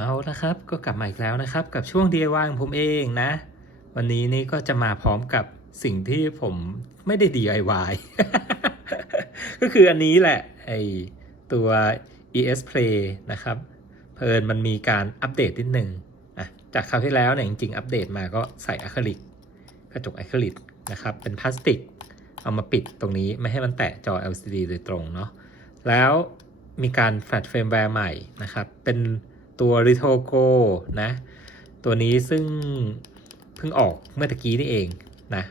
เอาละครับก็กลับมาอีกแล้วนะครับ กับช่วง DIY ของผมเองนะ วันนี้นี่ก็จะมาพร้อมกับสิ่งที่ผมไม่ได้ DIY ก็คืออันนี้แหละไอตัว ES Play นะครับ เพลินมันมีการอัปเดตนิดนึงอะจากคราวที่แล้วเนี่ยจริงๆ อัปเดตมาก็ใส่อะคริลิกกระจกอะคริลิกนะครับ เป็นพลาสติก เอามาปิดตรงนี้ไม่ให้มันแตะจอ LCD โดยตรงเนาะแล้วมีการแฟลชเฟรมแวร์ใหม่นะครับ เป็น ตัว r e t o g o นะ ตัวนี้ซึ่งเพิ่งออกเมื่อตะกี้นี่เองนะ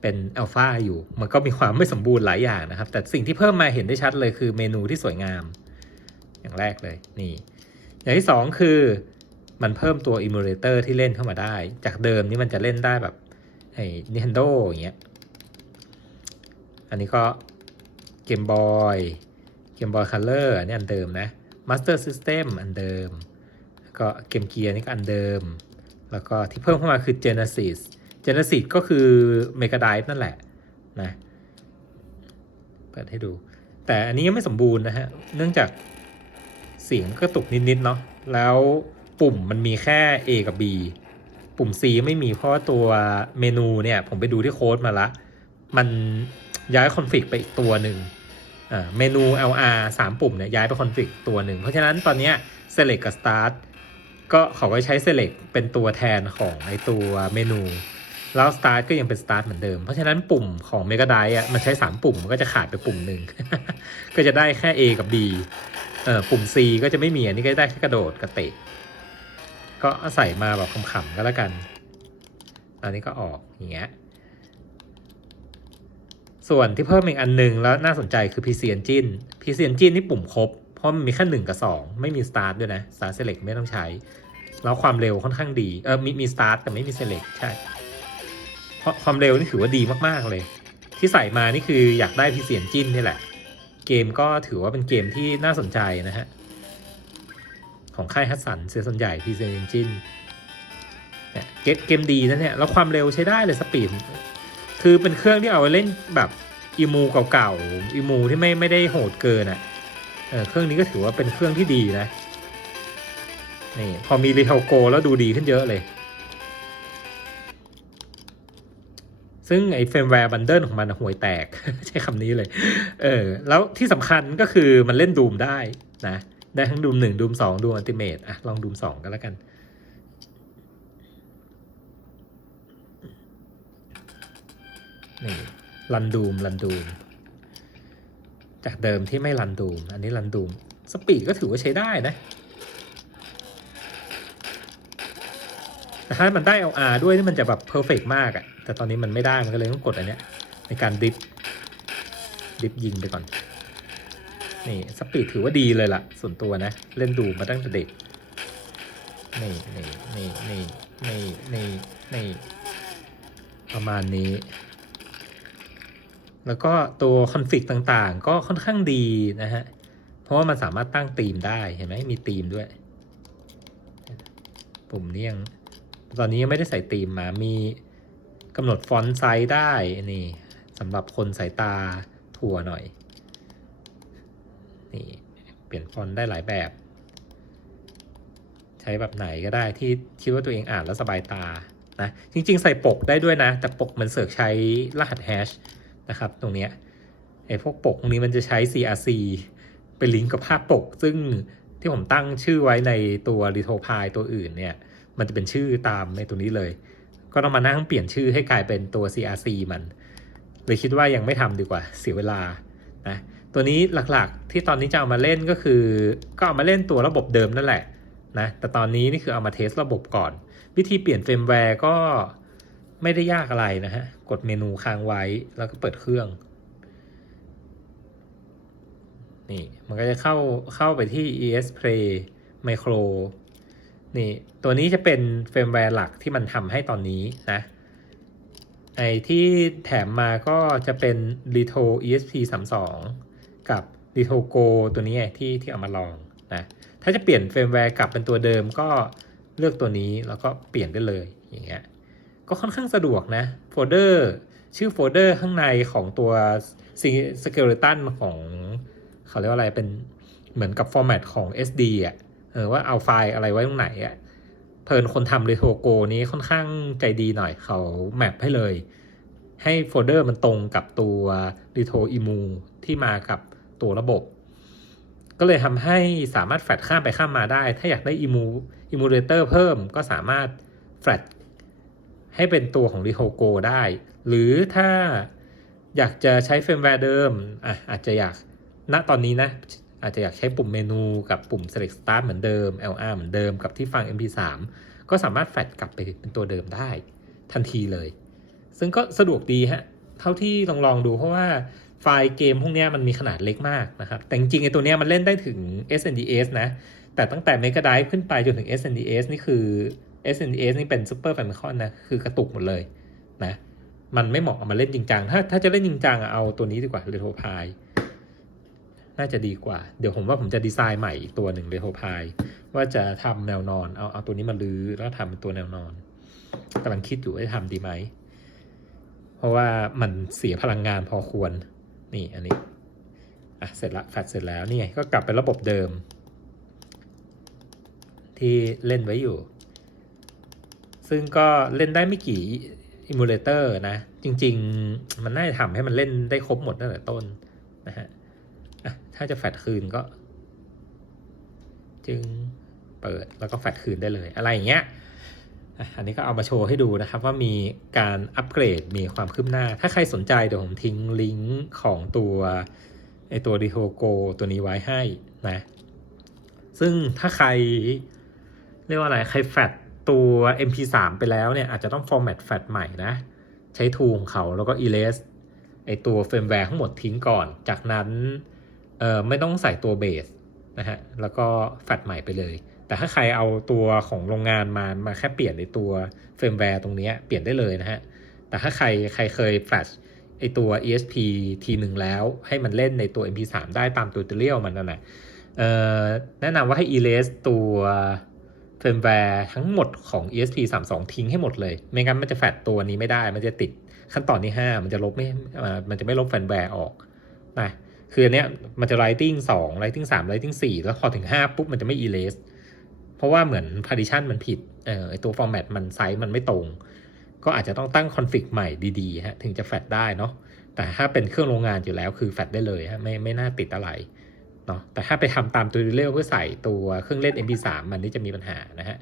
เป็นอัลฟาอยู่ มันก็มีความไม่สมบูรณ์หลายอย่างนะครับ แต่สิ่งที่เพิ่มมาเห็นได้ชัดเลยคือเมนูที่สวยงาม อย่างแรกเลยนี่ อย่างที่สองคือมันเพิ่มตัว emulator ที่เล่นเข้ามาได้ จากเดิมนี่มันจะเล่นได้แบบไอ้ Nintendo อย่างเงี้ย อันนี้ก็เกมบอยเกมบอยคัลเลอร์อันนี้อันเดิมนะ Master System อันเดิม แล้วก็เกมเกียร์นี่ก็อันเดิม แล้วก็ที่เพิ่มเข้ามาคือ Genesis Genesis ก็คือ Mega Drive นั่นแหละนะเปิดให้ดู แต่อันนี้ยังไม่สมบูรณ์นะฮะ เนื่องจากเสียงก็ตุกนิดๆเนาะแล้วปุ่มมันมีแค่ A กับ B ปุ่ม C ไม่มีเพราะว่าตัวเมนูเนี่ย ผมไปดูที่โค้ดมาละ มันย้ายคอนฟิกไปอีกตัวหนึ่ง เมนู LR 3 ปุ่มเนี่ยย้ายไปคอนฟิกตัวหนึ่ง เพราะฉะนั้นตอนนี้ select กับ start ก็เขาก็ใช้ select เป็นตัวแทนของไอตัวเมนูแล้ว start ก็ยังเป็น start เหมือนเดิม เพราะฉะนั้นปุ่มของ Mega d r i อะมันใช้ 3 ปุ่มมันก็จะขาดไปปุ่มหนึ่ง ก็จะได้แค่ A กับ B เอ่อปุ่ม C ก็จะไม่มีอันนี้ก็ได้แค่กระโดดกับเตะ ก็ใส่มาแบบขำๆก็แล้วกัน อันนี้ก็ออกอย่างเงี้ย ส่วนที่เพิ่มอีกอันหนึ่งแล้วน่าสนใจคือ PC Engine PC Engine นี่ปุ่มครบ เพราะมันมีแค่หนึ่งกับสองไม่มี Start ด้วยนะ Start Select ไม่ต้องใช้ แล้วความเร็วค่อนข้างดี เออมีมี Start แต่ไม่มี Select ใช่เพราะความเร็วนี่ถือว่าดีมากๆเลย ที่ใส่มานี่คืออยากได้ PC Engine นี่แหละ เกมก็ถือว่าเป็นเกมที่น่าสนใจนะฮะ ของค่ายฮัตสันเสียส่วนใหญ่ PC Engine เนี่ยเกมเกมดีนะเนี่ย แล้วความเร็วใช้ได้เลยสปีด คือเป็นเครื่องที่เอาไว้เล่นแบบอีมูเก่าๆอีมูที่ไม่ไม่ได้โหดเกินอะ่ะเออเครื่องนี้ก็ถือว่าเป็นเครื่องที่ดีนะนี่พอมีรีเทลโกแล้วดูดีขึ้นเยอะเลย ซึ่งไอ้เฟมแวร์บันเดิลของมันห่วยแตก ใช้คำนี้เลย เออ แล้วที่สำคัญก็คือมันเล่นดูมได้นะ ได้ทั้งดูมหนึ่งดูมสองดูมอันติเมตอะ ลองดูมสองกันแล้วกัน นี่รันดูมรันดูมจากเดิมที่ไม่รันดูม อันนี้รันดูม สปีดก็ถือว่าใช้ได้นะ แต่ถ้ามันได้ LR ด้วยนี่มันจะแบบเพอร์เฟกมากอะแต่ตอนนี้มันไม่ได้ มันก็เลยต้องกดอันเนี้ย ในการดิฟ ดิฟยิงไปก่อน นี่สปีดถือว่าดีเลยล่ะ ส่วนตัวนะ เล่นดูมาตั้งแต่เด็ก นี่นี่นี่นี่นี่นี่นี่ประมาณนี้ แล้วก็ตัวคอนฟิกต่างๆ ก็ค่อนข้างดีนะฮะ เพราะว่ามันสามารถตั้งธีมได้เห็นไหมมีธีมด้วย ปุ่มนี้ยังตอนนี้ยังไม่ได้ใส่ธีมมา มีกำหนดฟอนต์ไซส์ได้ นี่สำหรับคนสายตาถั่วหน่อย นี่ เปลี่ยนฟอนต์ได้หลายแบบ ใช้แบบไหนก็ได้ที่คิดว่าตัวเองอ่านแล้วสบายตานะ จริงๆ ใส่ปกได้ด้วยนะ แต่ปกมันเสือกใช้รหัสแฮช นะครับ ตรงเนี้ยไอ้พวกปกตรงนี้มันจะใช้ CRC เป็นลิงก์กับภาพปก ซึ่งที่ผมตั้งชื่อไว้ในตัว r e t o p i ตัวอื่นเนี่ย มันจะเป็นชื่อตามในตัวนี้เลย ก็ต้องมานั่งเปลี่ยนชื่อให้กลายเป็นตัว CRC มันเลยคิดว่ายังไม่ทำดีกว่าเสียเวลานะตัวนี้หลักๆที่ตอนนี้จะเอามาเล่นก็คือ ก็เอามาเล่นตัวระบบเดิมนั่นแหละนะแต่ตอนนี้นี่คือเอามาเทสระบบก่อน วิธีเปลี่ยนเฟรมแวร์ก็ ไม่ได้ยากอะไรนะฮะ กดเมนูค้างไว้แล้วก็เปิดเครื่อง นี่มันก็จะเข้าเข้าไปที่ ES Play Micro นี่ตัวนี้จะเป็นเฟรมแวร์หลักที่มันทำให้ตอนนี้นะไอที่แถมมาก็จะเป็น Rito ESP 32กับ Rito Go ตัวนี้ที่ที่เอามาลองนะถ้าจะเปลี่ยนเฟรมแวร์กลับเป็นตัวเดิมก็เลือกตัวนี้แล้วก็เปลี่ยนได้เลยอย่างเงี้ย ก็ค่อนข้างสะดวกนะโฟลเดอร์ชื่อโฟลเดอร์ข้างในของตัวสเกเลตันของเขาเรียกว่าอะไรเป็นเหมือนกับฟอร์แมตของ SD อะเออว่าเอาไฟล์อะไรไว้ตรงไหนอะเพลินคนทำเรโทโกนี้ค่อนข้างใจดีหน่อยเขาแมปให้เลย ให้โฟลเดอร์มันตรงกับตัว r e t o i m u ที่มากับตัวระบบ ก็เลยทำให้สามารถแฟลชข้ามไปข้ามมาได้ ถ้าอยากได้ Emu Emulator เพิ่มก็สามารถแฟลช ให้เป็นตัวของ r e t o g o ได้ หรือถ้าอยากจะใช้เฟรมแวร์เดิมอะอาจจะอยากณตอนนี้นะ อาจจะอยากใช้ปุ่มเมนูกับปุ่ม select start เหมือนเดิม LR เหมือนเดิมกับที่ฟัง MP3 ก็สามารถแฟลชกลับไปเป็นตัวเดิมได้ทันทีเลย ซึ่งก็สะดวกดีฮะ เท่าที่ลองลองดูเพราะว่าไฟล์เกมพวกนี้มันมีขนาดเล็กมากนะครับ แต่จริงๆไอ้ตัวเนี้ยมันเล่นได้ถึง SNDS นะ แต่ตั้งแต่ Mega Drive ขึ้นไปจนถึง SNDS นี่คือ SNDS นี่เป็น Super Famicom นนะ คือกระตุกหมดเลยนะ มันไม่เหมาะเอามาเล่นจริงจัง ถ้าถ้าจะเล่นจริงจังเอาตัวนี้ดีกว่า Retro p i น่าจะดีกว่า เดี๋ยวผมว่าผมจะดีไซน์ใหม่อีกตัวหนึ่ง Retro p i ว่าจะทำแนวนอน เอาเอาตัวนี้มาลื้อแล้วทำเป็นตัวแนวนอนกำลังคิดอยู่ว่าจะทำดีไหม เพราะว่ามันเสียพลังงานพอควร นี่อันนี้ อะเสร็จละแฟดเสร็จแล้วนี่ไงก็กลับไประบบเดิม ที่เล่นไว้อยู่ ซึ่งก็เล่นได้ไม่กี่อิมูเลเตอร์นะ จริง ๆ มันน่าจะทำให้มันเล่นได้ครบหมดตั้งแต่ต้นนะฮะถ้าจะแฟดคืนก็ จึงเปิดแล้วก็แฟดคืนได้เลย อะไรอย่างเงี้ยอันนี้ก็เอามาโชว์ให้ดูนะครับว่ามีการอัปเกรดมีความคืบหน้า ถ้าใครสนใจเดี๋ยวผมทิ้งลิงก์ของตัวไอตัว d ิโ o Go ตัวนี้ไว้ให้นะ ซึ่งถ้าใครเรียกว่าอะไรใครแฟด ตัว MP3 ไปแล้วเนี่ย อาจจะต้องฟอร์แมตแฟดใหม่นะ ใช้ทูของเขาแล้วก็ erase ไอตัวเฟรมแวร์ทั้งหมดทิ้งก่อน จากนั้นเอ่อไม่ต้องใส่ตัวเบสนะฮะ แล้วก็แฟดใหม่ไปเลย แต่ถ้าใครเอาตัวของโรงงานมา มาแค่เปลี่ยนในตัวเฟรมแวร์ตรงนี้เปลี่ยนได้เลยนะฮะ แต่ถ้าใครใครเคยแฟลชไอตัว ESP ทีหนึ่งแล้ว ให้มันเล่นในตัว MP3 ได้ตามตัวตัวเรียลมันนั่นแหละเอ่อแนะนำว่าให้ erase ตัว เฟิร์มแวร์ทั้งหมดของ ESP 32 ทิ้งให้หมดเลย ไม่งั้นมันจะแฟลชตัวนี้ไม่ได้ มันจะติดขั้นตอนที่ 5 มันจะลบไม่ มันจะไม่ลบเฟิร์มแวร์ออกนะคืออันเนี้ยมันจะ writing 2 writing 3 writing 4 แล้วพอถึง 5 ปุ๊บ มันจะไม่ erase เพราะว่าเหมือน partition มันผิดเอ่อตัว format มันไซส์มันไม่ตรง ก็อาจจะต้องตั้ง config ใหม่ดีๆฮะถึงจะแฟลชได้เนาะแต่ถ้าเป็นเครื่องโรงงานอยู่แล้วคือแฟลชได้เลยฮะไม่ไม่น่าติดอะไร เนาะแต่ถ้าไปทำตามตัวเรลเพื่อใส่ตัวเครื่องเล่น MP3 มันนี่จะมีปัญหานะฮะ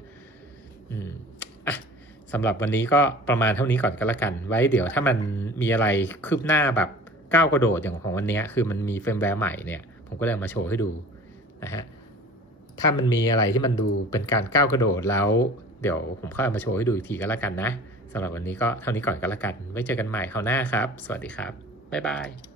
อืมอะสำหรับวันนี้ก็ประมาณเท่านี้ก่อนก็แล้วกัน ไว้เดี๋ยวถ้ามันมีอะไรคืบหน้าแบบก้าวกระโดดอย่างของวันนี้คือมันมีเฟรมแวร์ใหม่เนี่ย ผมก็เลยมาโชว์ให้ดูนะฮะถ้ามันมีอะไรที่มันดูเป็นการก้าวกระโดดแล้ว เดี๋ยวผมค่อยเอามาโชว์ให้ดูอีกทีก็แล้วกันนะสำหรับวันนี้ก็เท่านี้ก่อนก็แล้วกัน ไว้เจอกันใหม่คราวหน้าครับ สวัสดีครับ บ๊ายบาย